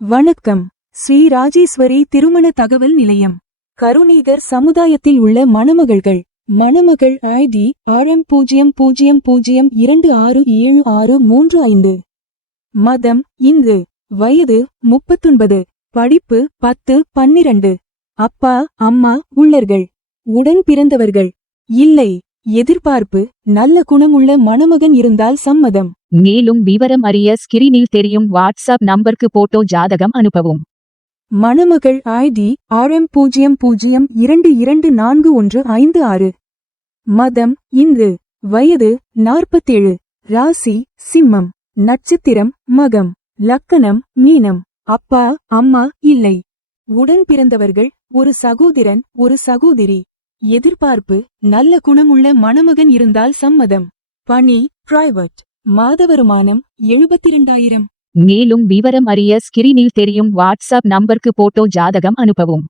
வணக்கம். ஸ்ரீ ராஜேஸ்வரி திருமண தகவல் நிலையம். கருநீகர் சமுதாயத்தில் உள்ள மணமகள்கள். மணமகள் ஐடி RM00267635. மதம் இந்து. வயது 39. படிப்பு 10, 12. அப்பா அம்மா உள்ளர்கள். உடன் பிறந்தவர்கள் இல்லை. எதிர்பார்ப்பு நல்ல குணமுள்ள மணமகன் இருந்தால் சம்மதம். மேலும் விவரம் அறிய ஸ்கிரீனில் தெரியும் வாட்ஸ்அப் நம்பருக்கு போட்டோ ஜாதகம் அனுப்பவும். மணமகள் ஐடி RM00224156. மதம் இந்து. வயது 47. ராசி சிம்மம். நட்சத்திரம் மகம். லக்கணம் மீனம். அப்பா அம்மா இல்லை. உடன் பிறந்தவர்கள் ஒரு சகோதரன் ஒரு சகோதரி. எதிர்பார்ப்பு நல்ல குணமுள்ள மணமகன் இருந்தால் சம்மதம். பணி பிரைவேட். மாத வருமானம் 72,000. மேலும் விவரம் அறிய ஸ்கிரீனில் தெரியும் வாட்ஸ்அப் நம்பருக்கு போட்டோ ஜாதகம் அனுப்பவும்.